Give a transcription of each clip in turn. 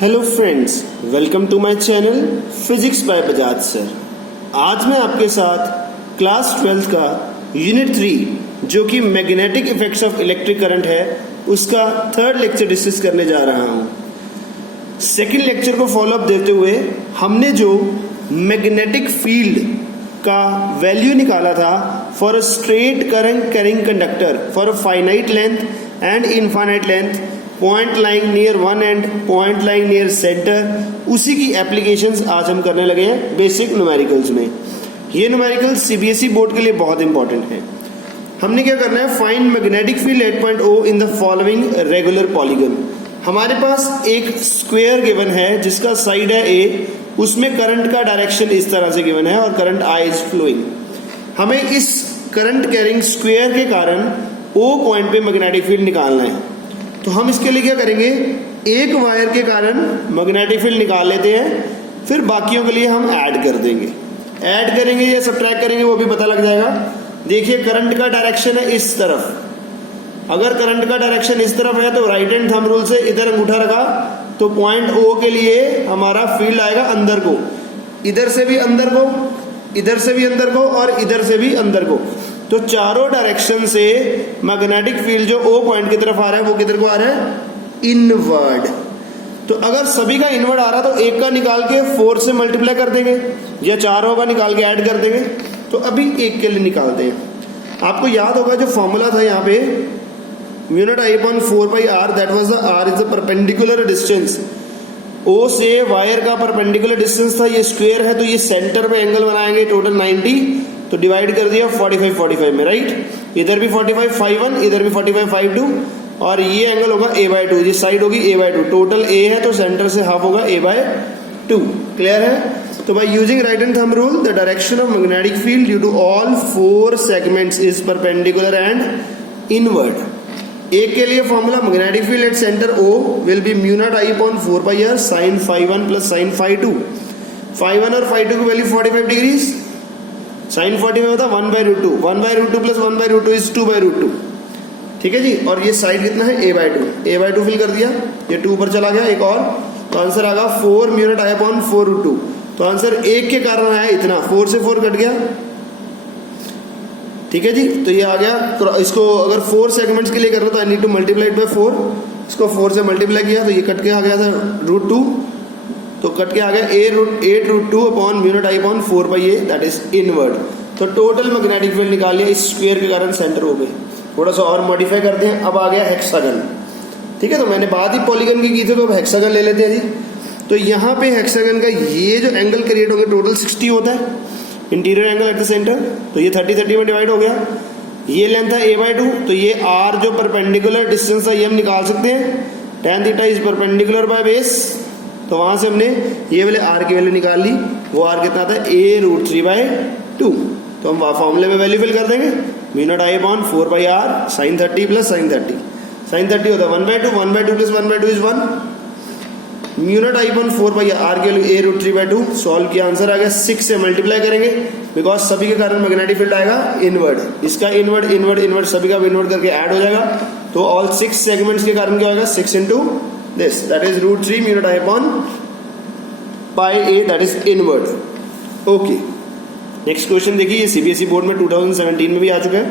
Hello friends, welcome to my channel physics by Bajaj sir. आज मैं आपके साथ क्लास 12 का यूनिट 3 जो कि magnetic effects of electric current है उसका थर्ड लेक्चर डिस्कस करने जा रहा हूँ। सेकंड लेक्चर को फॉलो अप देते हुए हमने जो मैग्नेटिक फील्ड का वैल्यू निकाला था for a straight current carrying conductor for a finite length and infinite length, point lying near one and, point lying near centre, उसी की एप्लीकेशंस आज हम करने लगे हैं बेसिक न्यूमेरिकल्स में। ये न्यूमेरिकल्स सीबीएसई बोर्ड के लिए बहुत इंपॉर्टेंट है। हमने क्या करना है, find magnetic field at point O in the following regular polygon. हमारे पास एक स्क्वायर गिवन है जिसका साइड है ए, उसमें करंट का डायरेक्शन इस तरह से गिवन है और करंट आई इज फ्लोइंग। हमें इस करंट कैरिंग स्क्वायर के कारण ओ पॉइंट पे मैग्नेटिक फील्ड निकालना है। तो हम इसके लिए क्या करेंगे, एक वायर के कारण मैग्नेटिक फील्ड निकाल लेते हैं, फिर बाकियों के लिए हम ऐड कर देंगे। ऐड करेंगे या सब्ट्रैक्ट करेंगे वो भी पता लग जाएगा। देखिए करंट का डायरेक्शन है इस तरफ, अगर करंट का डायरेक्शन इस तरफ है तो राइट हैंड थंब रूल से इधर अंगूठा रखा तो पॉइंट ओ के लिए हमारा फील्ड आएगा अंदर को, इधर से भी अंदर को, इधर से भी अंदर को और इधर से भी अंदर को। तो चारों डायरेक्शन से मैग्नेटिक फील्ड जो ओ पॉइंट की तरफ आ रहा है वो किधर को आ रहा है, इनवर्ड। तो अगर सभी का इनवर्ड आ रहा तो एक का निकाल के 4 से मल्टीप्लाई कर देंगे या चारों का निकाल के ऐड कर देंगे। तो अभी एक के लिए निकालते हैं। आपको याद होगा जो फॉर्मूला था यहाँ पे mu not I upon 4 pi R, that was the R is the perpendicular distance. O से वायर का परपेंडिकुलर डिस्टेंस था, ये स्क्वायर है तो ये सेंटर पे एंगल बनाएंगे टोटल 90, तो डिवाइड कर दिया 45 में, राइट। इधर भी 45 5 1, इधर भी 45 5 2 और ये एंगल होगा a/2, ये साइड होगी a/2। टोटल a है तो सेंटर से हाफ होगा a/2। क्लियर है। तो by using right hand thumb rule the direction of magnetic field due to all 4 segments is perpendicular and inward. एक के लिए formula magnetic field at centre O will be mu not I upon 4 pi are sine phi 1 plus sine phi 2। Phi 1 और phi 2 की value 45 degree, sign 40 में होता 1/√2, 1/√2 plus 1/√2 is 2/√2। ठीक है जी। और ये साइड कितना है a/2 फिल कर दिया, ये 2 पर चला गया एक और, तो आंसर आ गया 4 म्यू नॉट आई अपॉन 4√2। तो आंसर एक के कारण आया इतना, 4 से 4 कट गया। ठीक है जी। तो ये आ गया, इसको अगर 4 सेगमेंट्स के लिए करना तो I need to multiply it by 4। इसको 4 से मल्टीप्लाई किया तो ये कट के आ गया था √2, तो कट के आ गया 8√2 upon mu naught I upon 4 pi A, that is inward. तो टोटल मैग्नेटिक फील्ड निकाल लिया इस स्क्वायर के कारण सेंटर हो गए। थोड़ा सा और मॉडिफाई करते हैं, अब आ गया हेक्सागन। ठीक है, तो मैंने बात ही पॉलीगन की थी तो अब हेक्सागन ले लेते हैं जी। तो यहाँ पे हेक्सागन का ये जो एंगल क्रिएट हो गया टोटल 60 होता है, interior angle at the centre. तो ये 30 में डिवाइड हो गया। ये लेंथ है a/2, तो ये r जो परपेंडिकुलर डिस्टेंस है ये हम निकाल सकते हैं। tan theta is perpendicular by base, तो वहां से हमने ये वाले r की वैल्यू निकाल ली। वो r कितना था, a√3/2। तो हम फॉर्मूले में वैल्यू फिल कर देंगे, mu not I upon 4 pi are sine 30 plus sine 30। Sine 30 होता है 1/2, 1/2 plus 1/2 is 1। Mu not I upon 4 pi r की वैल्यू a√3/2। सॉल्व किया, आंसर आ गया 6 से मल्टीप्लाई करेंगे बिकॉज सभी के कारण मैग्नेटिक फील्ड आएगा इनवर्ड। इसका इनवर्ड इनवर्ड इनवर्ड सभी का इनवर्ड करके ऐड हो जाएगा। तो ऑल 6 सेगमेंट्स के कारण क्या होगा, 6 into this, that is √3 mu naught I upon pi a, that is inward। Okay, next question देखिए, ये सीबीएसई बोर्ड में 2017 में भी आ चुका है।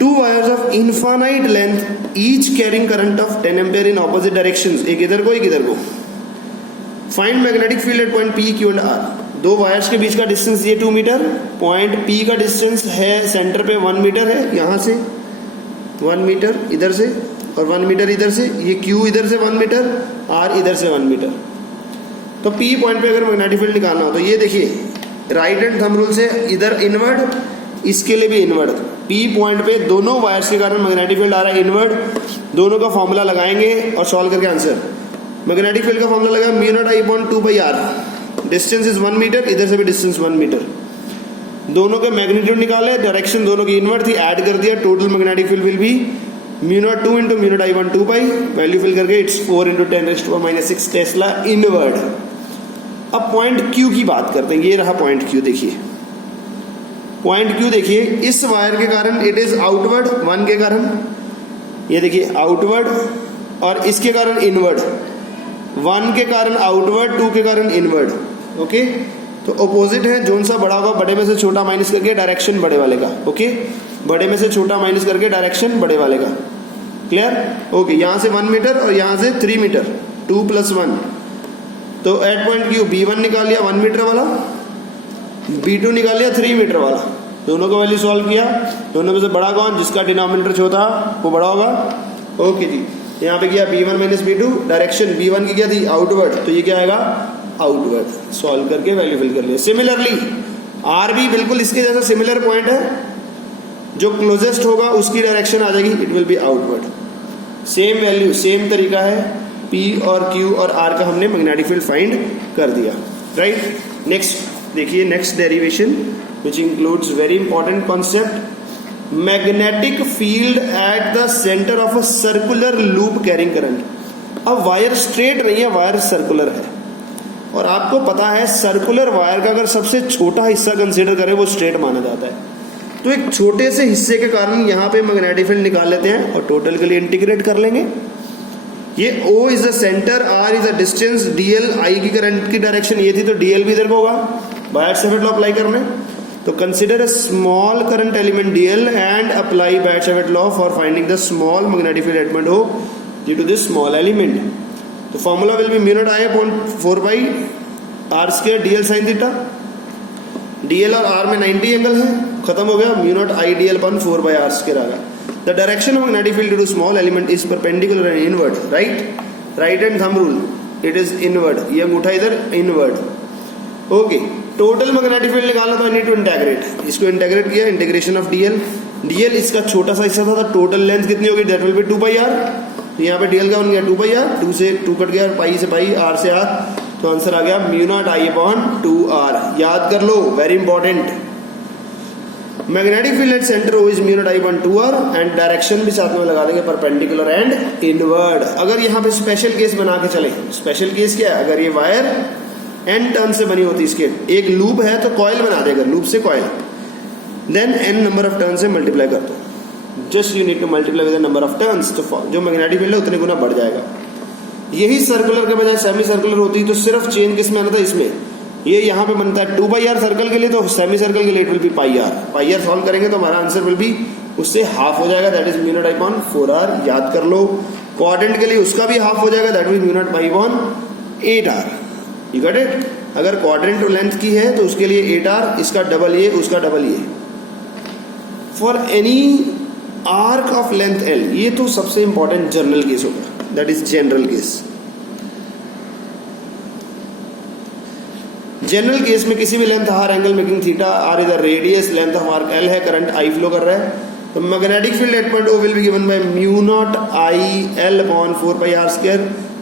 2 wires of infinite length each carrying current of 10 ampere in opposite directions, एक इधर को एक इधर को। Find magnetic field at point P, Q and R। 2 wires के बीच का डिस्टेंस ये 2 मीटर, पॉइंट P का डिस्टेंस है सेंटर पे 1 मीटर है, यहाँ से 1 मीटर इधर से और 1 मीटर इधर से, ये Q इधर से 1 मीटर, R इधर से 1 मीटर। तो P पॉइंट पे अगर मैग्नेटिक फील्ड निकालना हो तो ये देखिए राइट हैंड थंब रूल से इधर इनवर्ड, इसके लिए भी इनवर्ड। P पॉइंट पे दोनों वायर्स के कारण मैग्नेटिक फील्ड आ रहा है इनवर्ड। दोनों का फॉर्मूला लगाएंगे और सॉल्व करके आंसर। मैग्नेटिक फील्ड का फॉर्मूला लगा mu not I upon 2 pi r, distance is 1 metre, इधर से भी डिस्टेंस 1 मीटर। दोनों के मैग्नीट्यूड निकाले, डायरेक्शन दोनों की इनवर्ड थी, ऐड कर दिया, total magnetic field will be mu naught 2 into mu not I upon 2 pi, value fill करके इट्स 4 इंटू 10⁻⁻⁶ टेस्ला इनवर्ड। अब पॉइंट Q की बात करते हैं। ये रहा पॉइंट Q, देखिए पॉइंट Q देखिए, इस वायर के कारण इट इज आउटवर्ड, 1 के कारण ये देखिए आउटवर्ड और इसके कारण इनवर्ड। 1 के कारण आउटवर्ड, 2 के कारण इनवर्ड। ओके, तो ऑपोजिट है, जोन सा बड़ा होगा बड़े में से छोटा माइनस करके डायरेक्शन बड़े वाले का। ओके, बड़े में से छोटा माइनस करके डायरेक्शन बड़े वाले का। क्लियर? ओके, यहाँ से 1 मीटर और यहाँ से 3 मीटर, 2 + 1, तो एट पॉइंट क्यू B1 निकाल लिया 1 मीटर वाला, B2 निकाल लिया 3 मीटर वाला। दोनों का वैल्यू सॉल्व किया, दोनों में से बड़ा कौन, जिसका डिनोमिनेटर छोटा वो बड़ा होगा। ओके जी, यहाँ पे किया B1 - B2, डायरेक्शन B1 की क्या थी, आउटवर्ड, तो ये क्या आएगा, आउटवर्ड। सॉल्व करके वैल्यू फिल कर लिया। सिमिलरली आर भी बिल्कुल इसके जैसा सिमिलर पॉइंट है, जो क्लोजेस्ट होगा उसकी डायरेक्शन आ जाएगी, it will be outward. Same value, same तरीका है, P और Q और R का हमने मैग्नेटिक फील्ड फाइंड कर दिया। राइट, नेक्स्ट देखिए, next derivation which includes very important concept, magnetic field at the centre of a circular loop carrying current. अब वायर स्ट्रेट नहीं है, वायर सर्कुलर है, और आपको पता है सर्कुलर वायर का अगर सबसे छोटा हिस्सा कंसीडर करें वो स्ट्रेट माना जाता है। तो एक छोटे से हिस्से के कारण यहाँ पे मैग्नेटिक फील्ड निकाल लेते हैं और टोटल के लिए इंटीग्रेट कर लेंगे। ये O is the centre, R is the distance, DL I की करंट की डायरेक्शन ये थी, तो DL भी इधर को होगा, बायट-सैवर्ट लॉ अप्लाई करना है। तो consider a small current element DL and apply Biot Savart law for finding the small magnetic field at point O due to this small element. तो formula will be μ0I/4πr² DL sin theta. DL और R में 90 angle है, खत्म हो गया, μ0I/4πr² आ गया। The direction of magnetic field due to small element is perpendicular and inward, right? Right hand thumb rule, it is inward. ये अंगूठा इधर inward. Okay, total magnetic field निकालना तो I need to integrate. इसको integrate किया, integration of DL. DL इसका छोटा सा हिस्सा था, तो total length कितनी होगी? That will be 2πr. तो यहाँ पे DL का बन गया 2πr, 2 से 2 कट गया, पाई से पाई, R से R, तो आंसर आ गया μ0I/2r। याद कर लो, very important. Magnetic field at centre O is μ0I/2r and direction भी साथ में लगा देंगे, परपेंडिकुलर एंड इनवर्ड। अगर यहाँ पे स्पेशल केस बना के चले, स्पेशल केस क्या है, अगर ये वायर n टर्न से बनी होती, इसके एक लूप है तो कॉइल बना देगा, लूप से coil, then n number of turn से मल्टीप्लाई कर दो, just you need to multiply with the number of turns, तो जो मैग्नेटिक फील्ड है उतने गुना बढ़ जाएगा। यही सर्कुलर के बजाय सेमी सर्कुलर होती, तो सिर्फ चेंज किस में आना था, इसमें। ये यहाँ पे बनता है 2πr सर्कल के लिए, तो सेमी सर्कल के लिए it will be πr solve करेंगे तो हमारा आंसर विल बी उससे हाफ हो जाएगा, दैट इज μ0I/4r। याद कर लो, क्वाड्रेंट के लिए उसका भी हाफ हो जाएगा, that will μ0I/8r। You got it? अगर क्वाड्रेंट लेंथ की है तो उसके लिए 8r, इसका डबल ये, उसका डबल ये। For any arc of length l, ये तो सबसे इंपॉर्टेंट जनरल केस होगा, that is general case. General case में किसी भी length r angle making theta, r is the radius, length of arc l है, करंट आई फ्लो कर रहा है, तो magnetic field at point O will be given by μ0I/L/4πr²।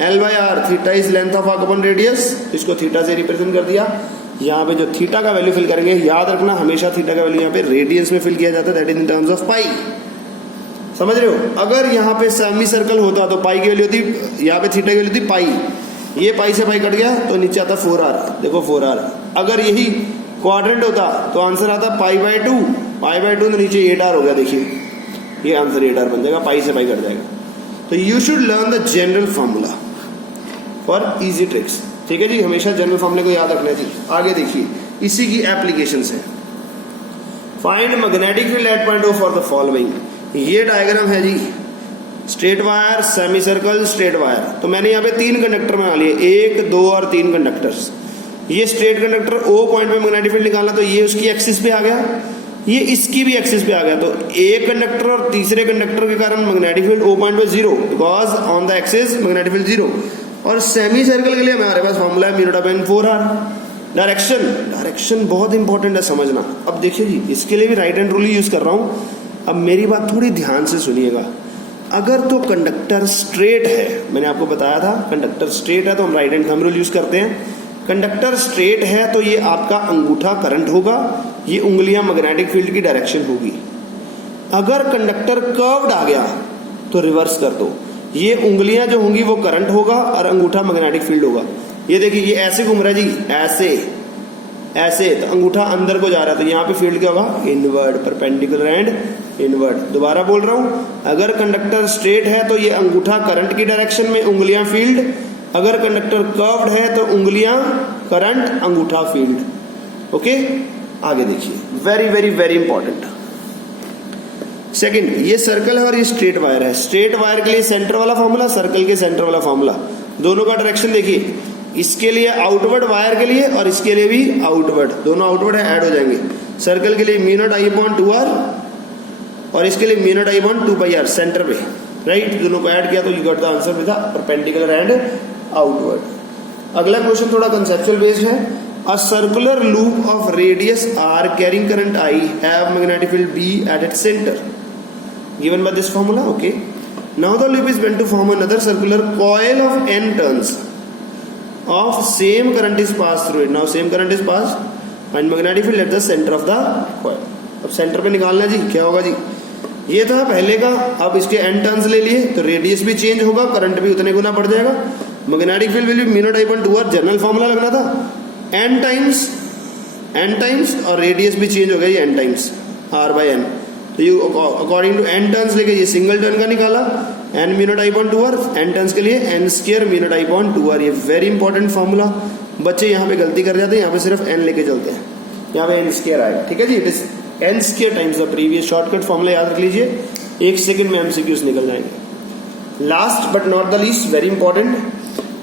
L/r theta is length of arc upon radius, इसको theta से represent कर दिया। यहाँ पे जो थीटा का वैल्यू फिल करेंगे, याद रखना हमेशा थीटा का वैल्यू यहाँ पे रेडियंस में फिल किया जाता है, that is in terms of pi. समझ रहे हो? अगर यहाँ पे सेमी सर्कल होता तो पाई की वैल्यू होती, यहाँ पे थीटा की वैल्यू थी पाई, ये पाई से पाई कट गया तो नीचे आता 4r, देखो 4r। अगर यही क्वाड्रेंट होता तो आंसर आता π/2 तो नीचे 8r हो गया, देखिए ये आंसर 8r बन जाएगा, पाई से पाई कट जाएगा। तो you should learn the general formula for easy tricks, ठीक है जी, हमेशा जनरल फॉर्मूले को याद रखना चाहिए। आगे देखिए, इसी की एप्लीकेशन है। Find magnetic field at point O for the following. ये डायग्राम है जी, straight wire, semi circle, straight wire. तो मैंने यहाँ पे 3 कंडक्टर बना लिए, 1, 2 और 3 कंडक्टर्स। ये स्ट्रेट कंडक्टर O पॉइंट पे मैग्नेटिक फील्ड निकालना, तो ये उसकी एक्सिस पे आ गया, ये इसकी भी एक्सिस पे आ गया, तो एक कंडक्टर और तीसरे कंडक्टर के कारण मैग्नेटिक फील्ड O पॉइंट पे 0, because on the axis magnetic field 0। और सेमी सर्कल के लिए हमारे पास फॉर्मूला है μ0I/4r। डायरेक्शन बहुत इंपॉर्टेंट है समझना। अब देखिए जी, इसके लिए भी राइट हैंड रूल यूज कर रहा हूँ। अब मेरी बात थोड़ी ध्यान से सुनिएगा। अगर तो कंडक्टर स्ट्रेट है, मैंने आपको बताया था कंडक्टर स्ट्रेट है तो हम right hand thumb rule use करते हैं। कंडक्टर स्ट्रेट है तो ये आपका अंगूठा करंट होगा, ये उंगलियां मैग्नेटिक फील्ड की डायरेक्शन होगी। अगर कंडक्टर कर्व्ड आ गया तो रिवर्स कर दो, ये उंगलियां जो होंगी वो करंट होगा और अंगूठा मैग्नेटिक फील्ड होगा। ये देखिए, ये ऐसे घूम रहा है जी, ऐसे ऐसे, तो अंगूठा अंदर को जा रहा है, तो यहाँ पे फील्ड क्या होगा, इनवर्ड, परपेंडिकुलर एंड इनवर्ड। दोबारा बोल रहा हूं, अगर कंडक्टर स्ट्रेट है तो ये अंगूठा करंट की डायरेक्शन में, उंगलियां फील्ड, अगर कंडक्टर कर्व्ड है तो उंगलियां करंट, अंगूठा फील्ड। ओके, आगे देखिए, very very very important. Second, ये सर्कल है और ये स्ट्रेट वायर है। स्ट्रेट वायर के लिए सेंटर वाला फॉर्मूला, सर्कल के सेंटर वाला फॉर्मूला, दोनों का डायरेक्शन देखिए। इसके लिए आउटवर्ड वायर के लिए और इसके लिए भी आउटवर्ड, दोनों आउटवर्ड है, ऐड हो जाएंगे। सर्कल के लिए म्यू0 I/2R और इसके लिए म्यू0 I/2πr सेंटर पे, राइट। दोनों को ऐड किया तो you got the answer with the perpendicular and outward. अगला क्वेश्चन थोड़ा कंसेप्चुअल बेस्ड है। A circular loop of radius r carrying current I have magnetic field B at its centre given by this formula. Okay, now the loop is meant to form another circular coil of n turns of same current is passed through it. Now same current is passed and magnetic field at the center of the coil. अब centre पे निकालना जी, क्या होगा जी, ये था पहले का। अब इसके n टर्न्स ले लिए तो रेडियस भी चेंज होगा, करंट भी उतने गुना बढ़ जाएगा। Magnetic field will be mu I/2R, general formula लगना था, n टाइम्स और रेडियस भी चेंज हो गया ये n टाइम्स r/n। तो ये अकॉर्डिंग टू n टर्न्स लेके ये सिंगल टर्न का निकाला, n म्यू0 I/2R, n टर्न्स के लिए n स्क्वायर म्यू0 I/2R। ये वेरी इंपॉर्टेंट फॉर्मूला, बच्चे यहाँ पे गलती कर जाते हैं, यहाँ पे सिर्फ n लेके चलते हैं, यहाँ पे n स्क्वायर आएगा, ठीक है जी। It is n square times the previous shortcut formula, याद रख लीजिए, 1 सेकंड में MCQs निकल जाएंगे। Last but not the least, very important,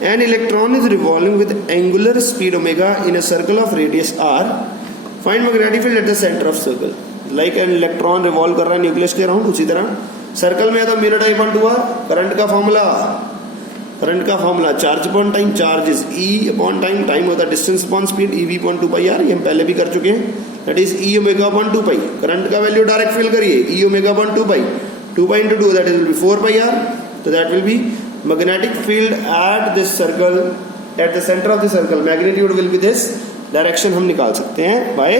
an electron is revolving with angular speed omega in a circle of radius r. Find magnetic field at the center of circle. Like an electron revolve कर रहा है nucleus के around, उसी तरह circle में है तो म्यू0 I/2R। Current का formula charge upon time, charge is E upon time, time होता है डिस्टेंस अपॉन स्पीड, EV/2πr, ये हम पहले भी कर चुके हैं, दैट इज E ω/2π। करंट का वैल्यू डायरेक्ट फिल करिए, E ω/2π, 2π into 2 that will be 4πr, तो that will be magnetic field at this circle, at the center of the circle, magnitude will be this, direction हम निकाल सकते हैं by,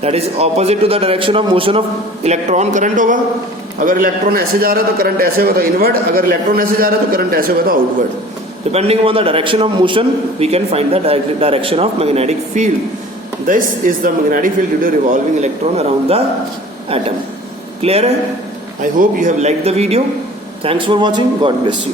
that is opposite to the direction of motion of electron. Current होगा, अगर electron ऐसे जा रहा है तो करंट ऐसे होगा तो इनवर्ड, अगर इलेक्ट्रॉन ऐसे जा रहा है तो करंट ऐसे होगा तो outward. Depending on the direction of motion we can find the direction of magnetic field. This is the magnetic field due to revolving electron around the atom. Clear है? I hope you have liked the video. Thanks for watching, God bless you.